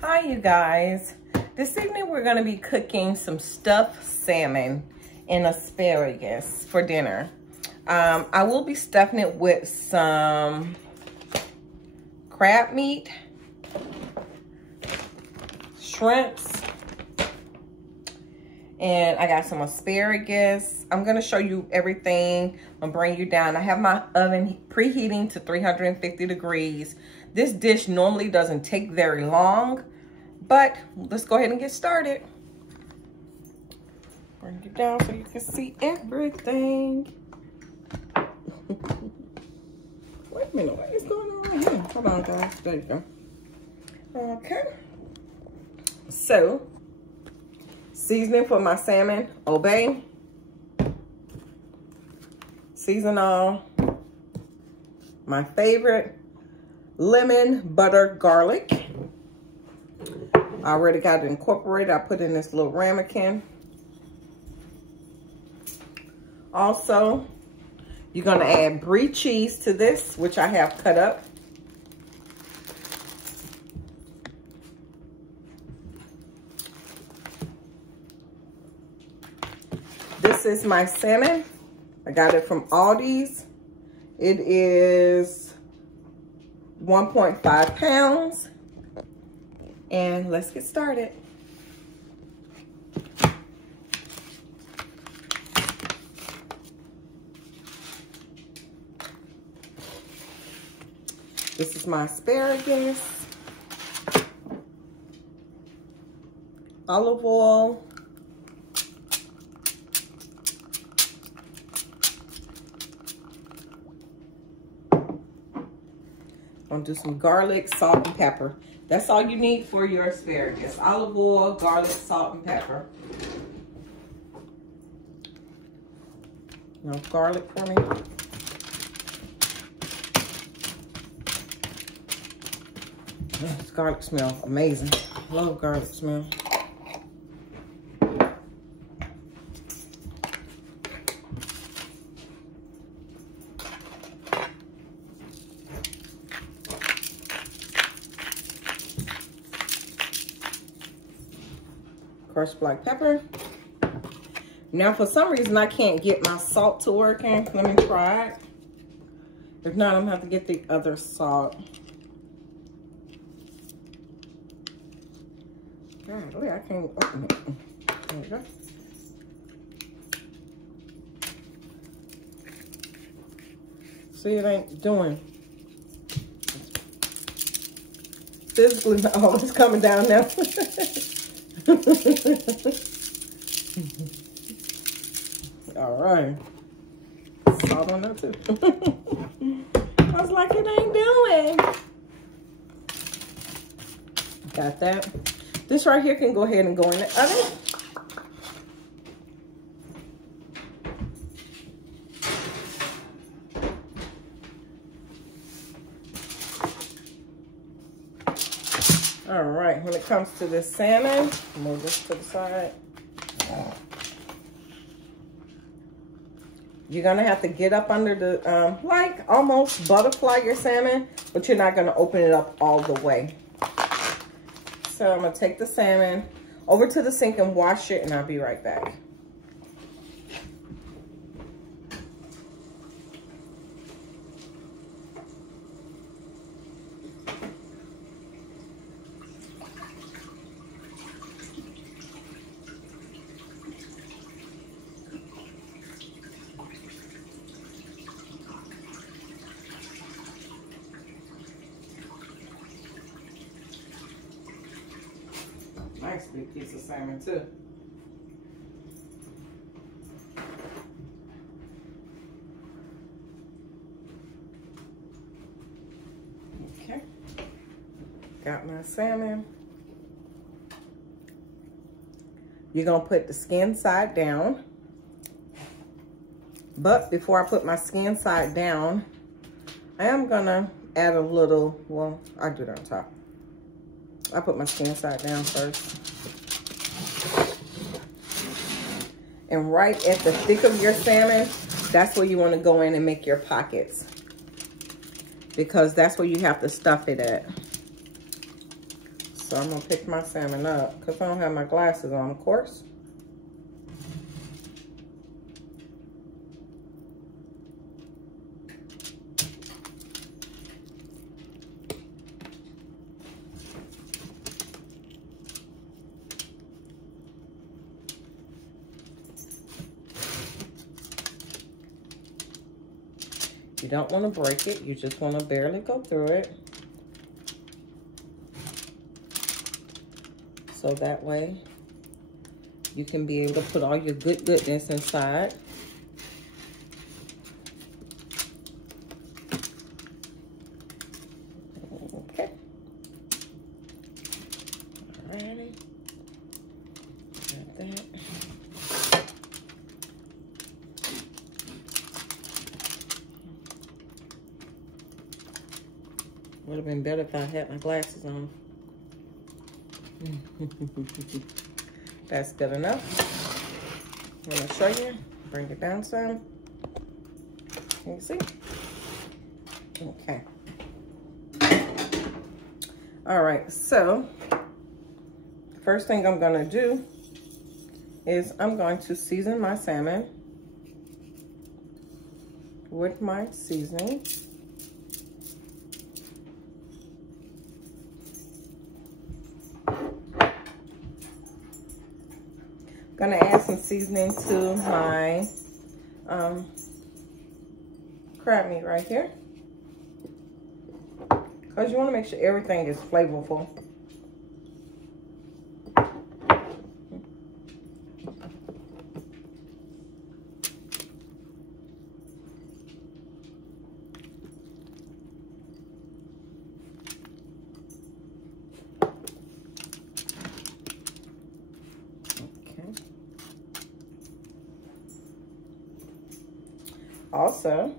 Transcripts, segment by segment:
Hi you guys. This evening we're going to be cooking some stuffed salmon and asparagus for dinner. I will be stuffing it with some crab meat, shrimps, and I got some asparagus. I'm going to show you everything. I'm going to bring you down. I have my oven preheating to 350 degrees. This dish normally doesn't take very long, but let's go ahead and get started. Bring it down so you can see everything. Wait a minute, what is going on right here? Hold on, guys. There you go. Okay. So, seasoning for my salmon, Obey. Season all. My favorite, lemon, butter, garlic. I already got it incorporated. I put in this little ramekin. Also, you're going to add brie cheese to this, which I have cut up. This is my salmon. I got it from Aldi's. It is 1.5 pounds. And let's get started. This is my asparagus, olive oil, I'm gonna do some garlic, salt, and pepper. That's all you need for your asparagus. Olive oil, garlic, salt, and pepper. No garlic for me. Oh, this garlic smells amazing. I love garlic smell. Crushed black pepper. Now, for some reason, I can't get my salt to working. Let me try it. If not, I'm gonna have to get the other salt. Golly, I can't open it. There we go. See, it ain't doing. Physically, oh, it's coming down now. All right. Salt on that too. I was like, it ain't doing. Got that. This right here can go ahead and go in the oven. All right, when it comes to this salmon, move this to the side. You're gonna have to get up under the, like almost butterfly your salmon, but you're not gonna open it up all the way. So I'm gonna take the salmon over to the sink and wash it, and I'll be right back. Nice big piece of salmon too. Okay, got my salmon. You're gonna put the skin side down. But before I put my skin side down, I am gonna add a little, well, I'll do that on top. I put my skin side down first. And right at the thick of your salmon, that's where you want to go in and make your pockets. because that's where you have to stuff it at. So I'm gonna pick my salmon up because I don't have my glasses on, of course. You don't want to break it. You just want to barely go through it. So that way you can be able to put all your goodness inside. Okay. Alrighty. Got that. Would have been better if I had my glasses on. That's good enough. I'm gonna show you. Bring it down some. Can you see? Okay. All right, so first thing I'm gonna do is I'm going to season my salmon with my seasoning. Gonna add some seasoning to my crab meat right here, because you want to make sure everything is flavorful. Also,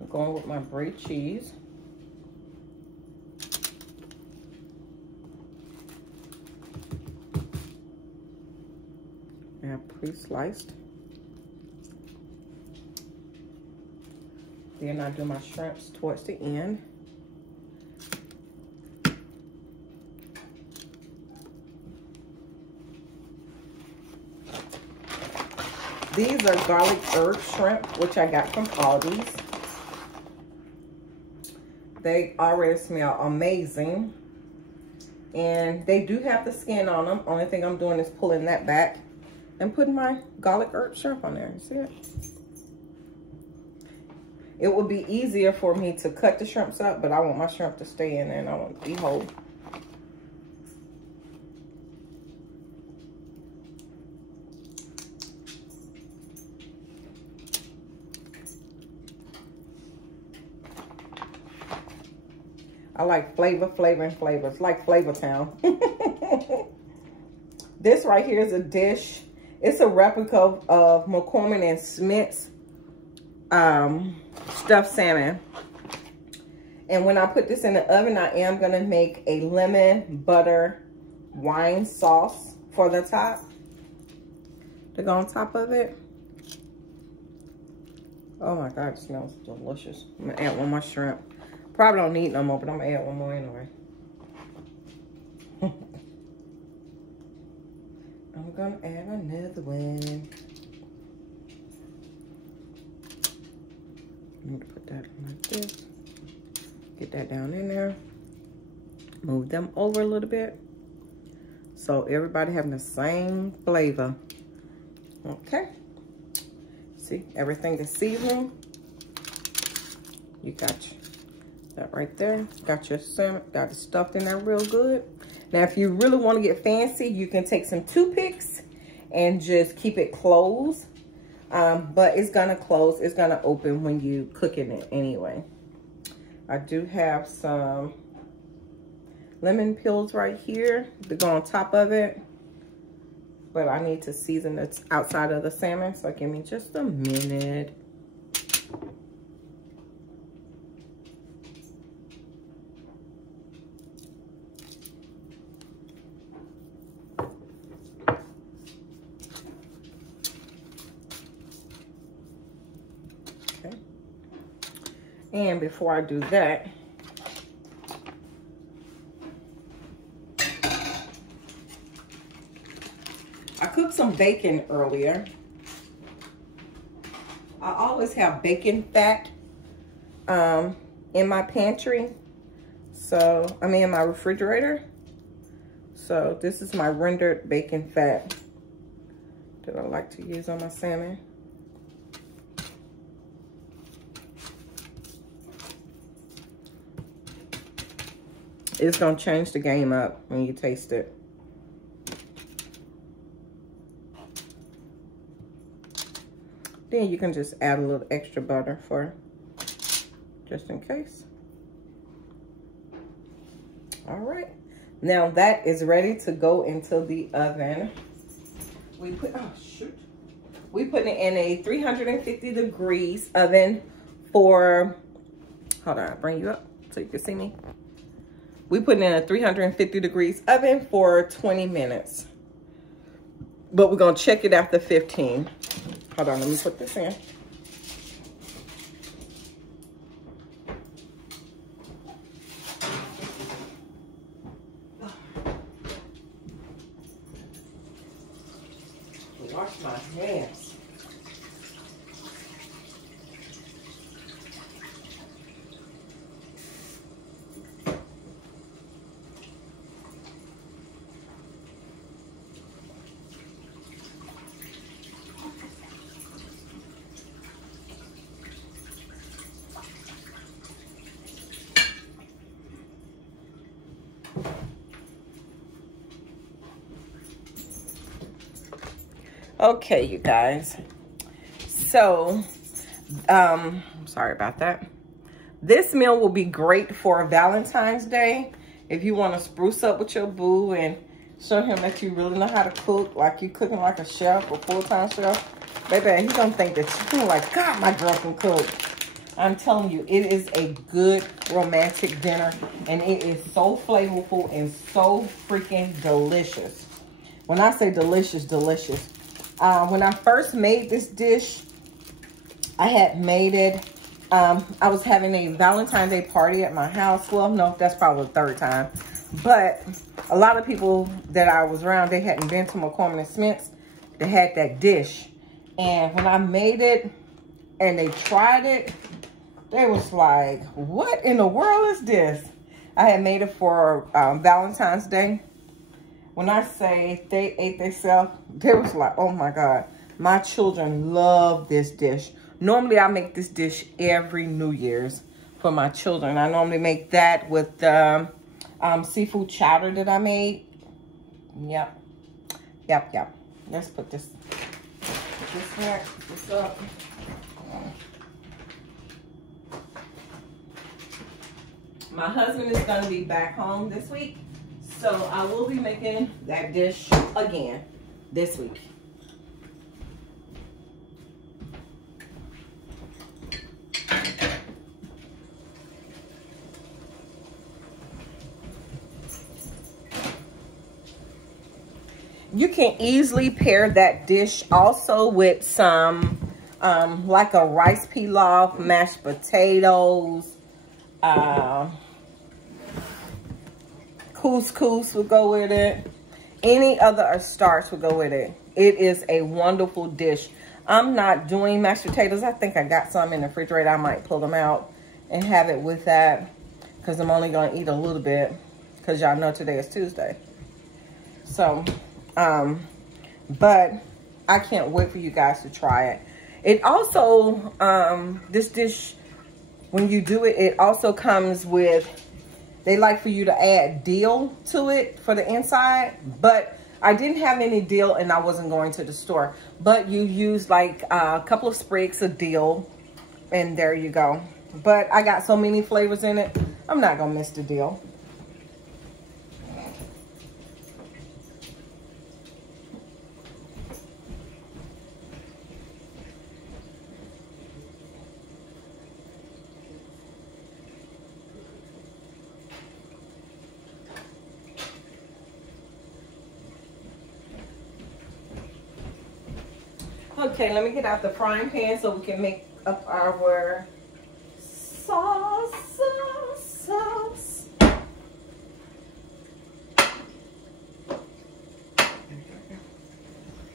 I'm going with my brie cheese. I have pre-sliced. Then I do my shrimps towards the end. These are garlic herb shrimp, which I got from Aldi's. They already smell amazing. And they do have the skin on them. Only thing I'm doing is pulling that back and putting my garlic herb shrimp on there. You see it? It would be easier for me to cut the shrimps up, but I want my shrimp to stay in there and I want it to be whole. I like flavor, and flavors, like Flavor Town. This right here is a dish. It's a replica of McCormick and Smith's stuffed salmon. And when I put this in the oven, I am going to make a lemon butter wine sauce for the top to go on top of it. Oh my God, it smells delicious. I'm going to add one more shrimp. Probably don't need no more, but I'm gonna add one more anyway. I'm gonna add another one. I'm gonna put that like this. Get that down in there. Move them over a little bit. So everybody having the same flavor. Okay. See, everything is seasoned. You got that right there. Got your salmon, got it stuffed in there real good. Now, if you really want to get fancy, you can take some toothpicks and just keep it closed. But it's gonna close, it's gonna open when you cooking it anyway. I do have some lemon peels right here to go on top of it. But I need to season the outside of the salmon, so give me just a minute. And before I do that, cooked some bacon earlier. I always have bacon fat in my pantry. So, I mean, in my refrigerator. So, this is my rendered bacon fat that I like to use on my salmon. It's gonna change the game up when you taste it. Then you can just add a little extra butter for just in case. All right, now that is ready to go into the oven. We put, oh shoot. We put it in a 350 degrees oven for, hold on, I'll bring you up so you can see me. We put it in a 350 degrees oven for 20 minutes. But we're gonna check it after 15. Hold on, let me put this in. Wash my hands. Okay, you guys. So, sorry about that. This meal will be great for Valentine's Day. If you want to spruce up with your boo and show him that you really know how to cook, like you cooking like a chef or full-time chef, baby, he's gonna think that you're like, God, my girl can cook. I'm telling you, it is a good romantic dinner, and it is so flavorful and so freaking delicious. When I say delicious, delicious. When I first made this dish, I had made it, I was having a Valentine's Day party at my house. Well, no, that's probably the third time. But a lot of people that I was around, they hadn't been to McCormick and Smith's. They had that dish. And when I made it and they tried it, they was like, what in the world is this? I had made it for Valentine's Day. When I say they ate themselves, they was like, oh my God. My children love this dish. Normally, I make this dish every New Year's for my children. I normally make that with the seafood chowder that I made. Yep. Let's put this back, put this up. My husband is going to be back home this week. So I will be making that dish again this week. You can easily pair that dish also with some like a rice pilaf, mashed potatoes, couscous will go with it. Any other starch will go with it. It is a wonderful dish. I'm not doing mashed potatoes. I think I got some in the refrigerator. I might pull them out and have it with that because I'm only going to eat a little bit because y'all know today is Tuesday. So, but I can't wait for you guys to try it. It also, this dish, when you do it, it also comes with, they like for you to add dill to it for the inside, but I didn't have any dill and I wasn't going to the store. But you use like a couple of sprigs of dill and there you go. But I got so many flavors in it, I'm not gonna miss the dill. Okay, let me get out the frying pan so we can make up our sauce.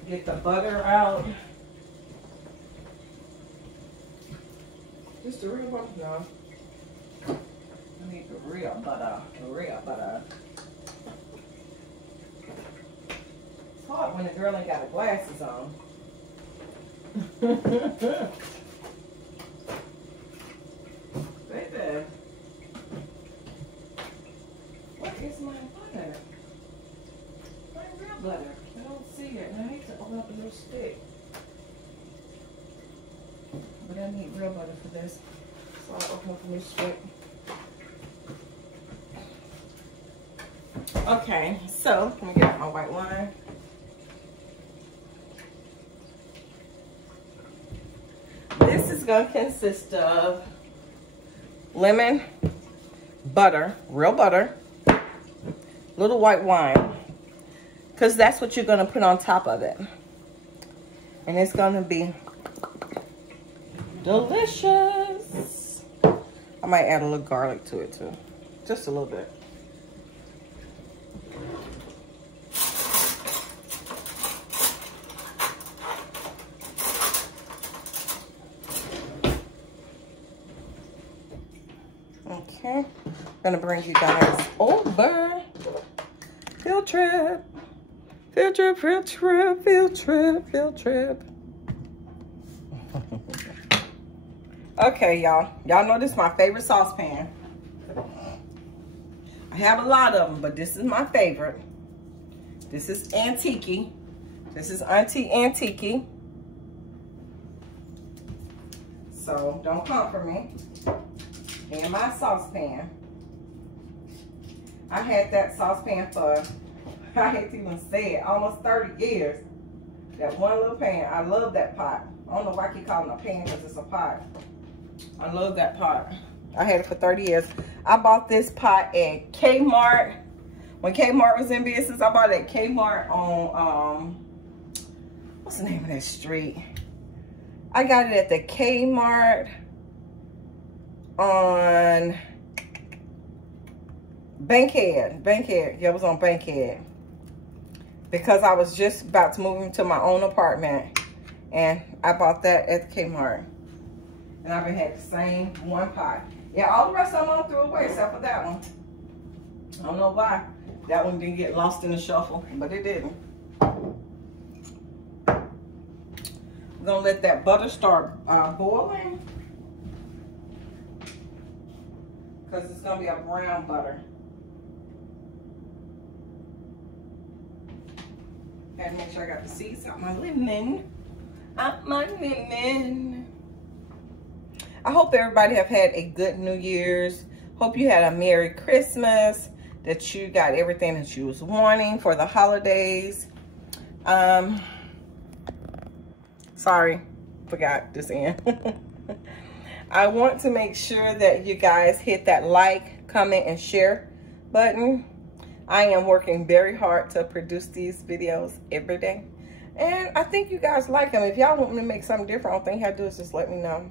Get the butter out. Just the real butter? No. I need the real butter. The real butter. It's hard when the girl ain't got her glasses on. Baby. What is my butter? My real butter. I don't see it. And I hate to open up a little stick. But I need real butter for this. So I'll open up a new stick. Okay, so let me get out my white wine. This is going to consist of lemon, butter, real butter, little white wine, because that's what you're going to put on top of it. And it's going to be delicious. I might add a little garlic to it too, just a little bit. Okay, I'm gonna bring you guys over. Field trip, field trip, field trip, field trip, field trip. Okay, y'all. Y'all know this is my favorite saucepan. I have a lot of them, but this is my favorite. This is antique. This is Auntie Antique. So don't come for me. And my saucepan. I had that saucepan for, I hate to even say it, almost 30 years. That one little pan. I love that pot. I don't know why I keep calling it a pan because it's a pot. I love that pot. I had it for 30 years. I bought this pot at Kmart. When Kmart was in business, I bought it at Kmart on, what's the name of that street? I got it at the Kmart on Bankhead. Yeah, it was on Bankhead. Because I was just about to move into my own apartment. And I bought that at the Kmart. And I've been had the same one pot. Yeah, all the rest of them I threw away except for that one. I don't know why. That one didn't get lost in the shuffle, but it didn't. We're gonna let that butter start boiling. Because it's gonna be a brown butter. Gotta make sure I got the seeds out my lemon. Out my lemon. I hope everybody have had a good New Year's. Hope you had a Merry Christmas. That you got everything that you was wanting for the holidays. Sorry, forgot this in. I want to make sure that you guys hit that like, comment, and share button. I am working very hard to produce these videos every day. And I think you guys like them. If y'all want me to make something different, all thing you have to do is just let me know.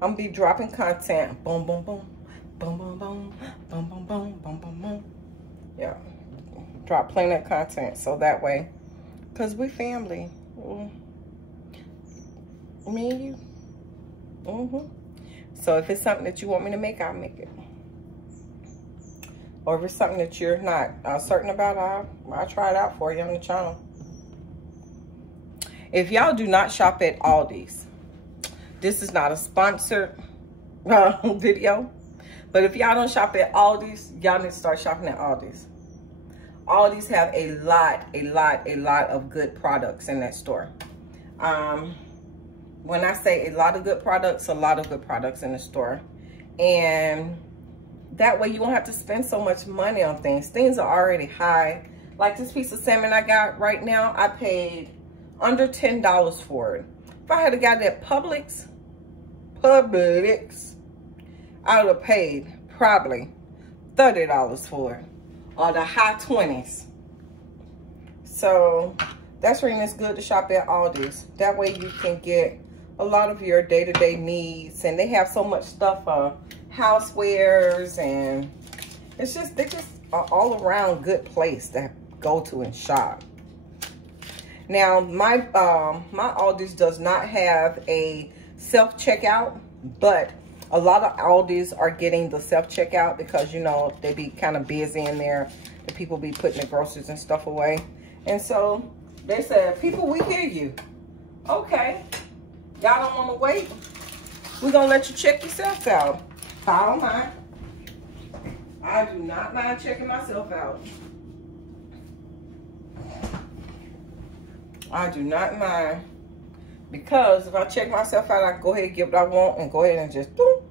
I'm gonna be dropping content. Boom, boom, boom. Boom, boom, boom. Boom, boom, boom. Boom, boom, boom. Yeah. Drop plenty of content so that way. Because we family. Me and you. So if it's something that you want me to make, I'll make it. Or if it's something that you're not certain about, I'll try it out for you on the channel. If y'all do not shop at Aldi's, this is not a sponsored video. But if y'all don't shop at Aldi's, y'all need to start shopping at Aldi's. Aldi's have a lot of good products in that store. When I say a lot of good products in the store. And that way you won't have to spend so much money on things. Things are already high. Like this piece of salmon I got right now, I paid under $10 for it. If I had got it at Publix, I would have paid probably $30 for it, or the high 20s. So that's when it's good to shop at Aldi's. That way you can get a lot of your day-to-day needs, and they have so much stuff, housewares, and it's just, they just are all around good place to go to and shop. Now, my Aldi's does not have a self-checkout, but a lot of Aldi's are getting the self-checkout because, you know, they be kind of busy in there. The people be putting their groceries and stuff away. And so they said, people, we hear you. Okay. Y'all don't want to wait? We're going to let you check yourself out. I don't mind. I do not mind checking myself out. I do not mind. Because if I check myself out, I can go ahead and get what I want and go ahead and just boom.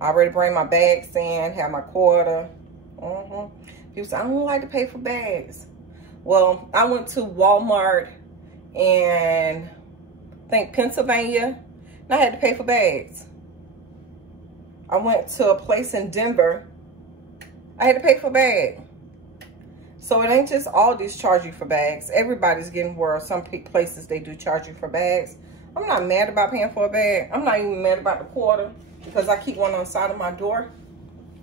I already bring my bags in, have my quarter. People say, I don't like to pay for bags. Well, I went to Walmart in, I think, Pennsylvania, and I had to pay for bags. I went to a place in Denver. I had to pay for a bag. So it ain't just Aldi's charge you for bags. Everybody's getting where some places they do charge you for bags. I'm not mad about paying for a bag. I'm not even mad about the quarter because I keep one on the side of my door.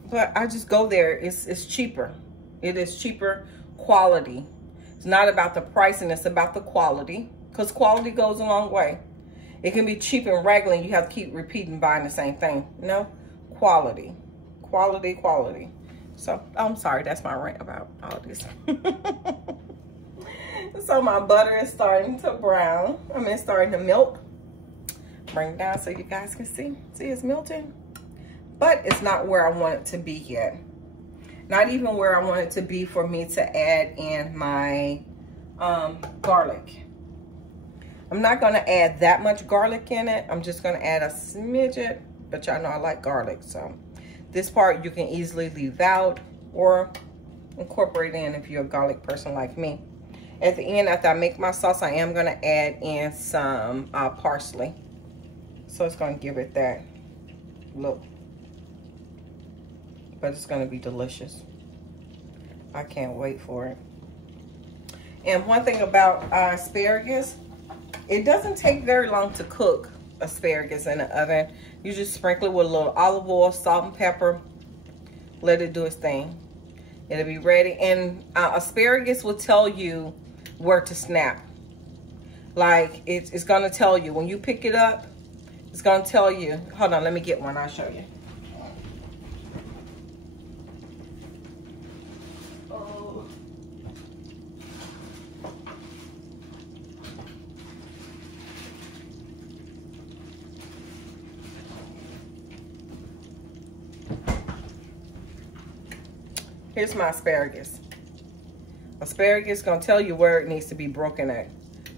But I just go there. It's cheaper. It is cheaper quality. It's not about the price and it's about the quality, because quality goes a long way. It can be cheap and regular and you have to keep repeating buying the same thing. No, quality, quality, quality. So I'm sorry, that's my rant about all this. So my butter is starting to brown. I mean, it's starting to melt. Bring it down so you guys can see. See, it's melting. But it's not where I want it to be yet. Not even where I want it to be for me to add in my garlic. I'm not going to add that much garlic in it. I'm just going to add a smidget. But y'all know I like garlic. So this part you can easily leave out or incorporate in if you're a garlic person like me. At the end, after I make my sauce, I am going to add in some parsley. So it's going to give it that look. But it's going to be delicious. I can't wait for it. And one thing about asparagus, it doesn't take very long to cook asparagus in the oven. You just sprinkle it with a little olive oil, salt and pepper. Let it do its thing. It'll be ready. And asparagus will tell you where to snap. Like it's going to tell you when you pick it up. It's going to tell you. Hold on, let me get one. I'll show you. Here's my asparagus. Asparagus is going to tell you where it needs to be broken at.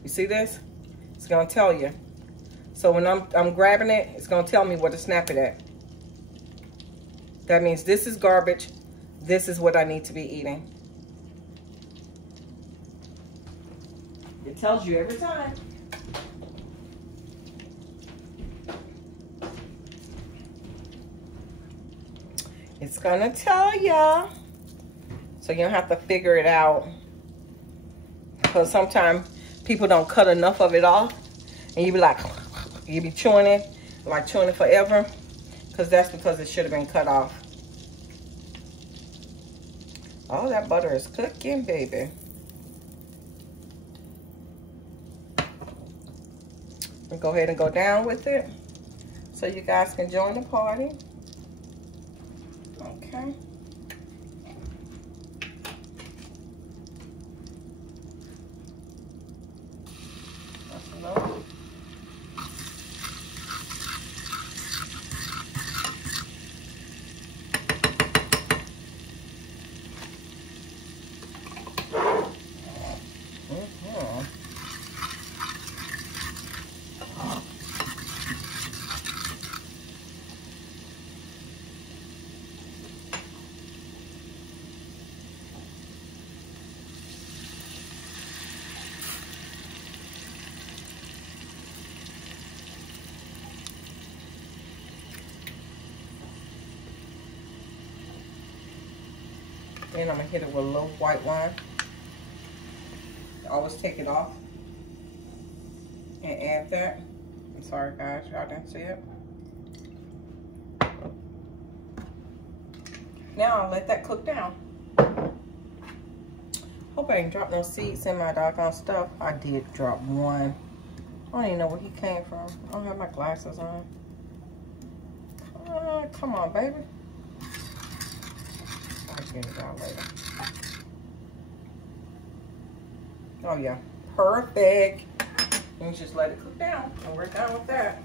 You see this? It's going to tell you. So when I'm grabbing it, it's going to tell me where to snap it at. That means this is garbage. This is what I need to be eating. It tells you every time. It's going to tell you. So you don't have to figure it out. Because sometimes people don't cut enough of it off. And you be like, you be chewing it, like chewing it forever. Because that's because it should have been cut off. Oh, that butter is cooking, baby. We'll go ahead and go down with it. So you guys can join the party. Okay. Then I'm going to hit it with a little white wine. Always take it off and add that. I'm sorry guys, y'all didn't see it. Now I'll let that cook down. Oh Hope I ain't dropped no seeds in my doggone stuff. I did drop one. I don't even know where he came from. I don't have my glasses on. Come on, baby. I'll get it out later. Oh, yeah. Perfect. And you just let it cook down. And we're done with that.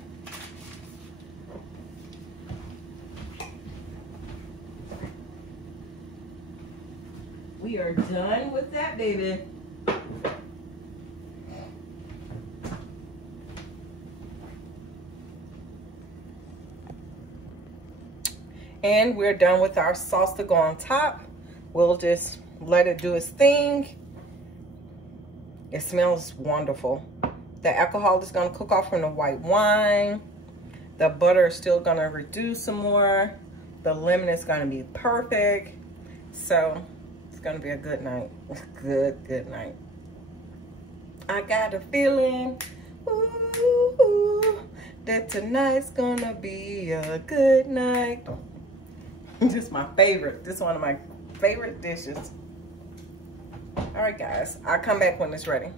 We are done with that, baby. And we're done with our sauce to go on top. We'll just let it do its thing. It smells wonderful. The alcohol is gonna cook off from the white wine. The butter is still gonna reduce some more. The lemon is gonna be perfect. So it's gonna be a good night. Good night. I got a feeling, ooh, that tonight's gonna be a good night. This is my favorite. This is one of my favorite dishes. All right, guys. I'll come back when it's ready.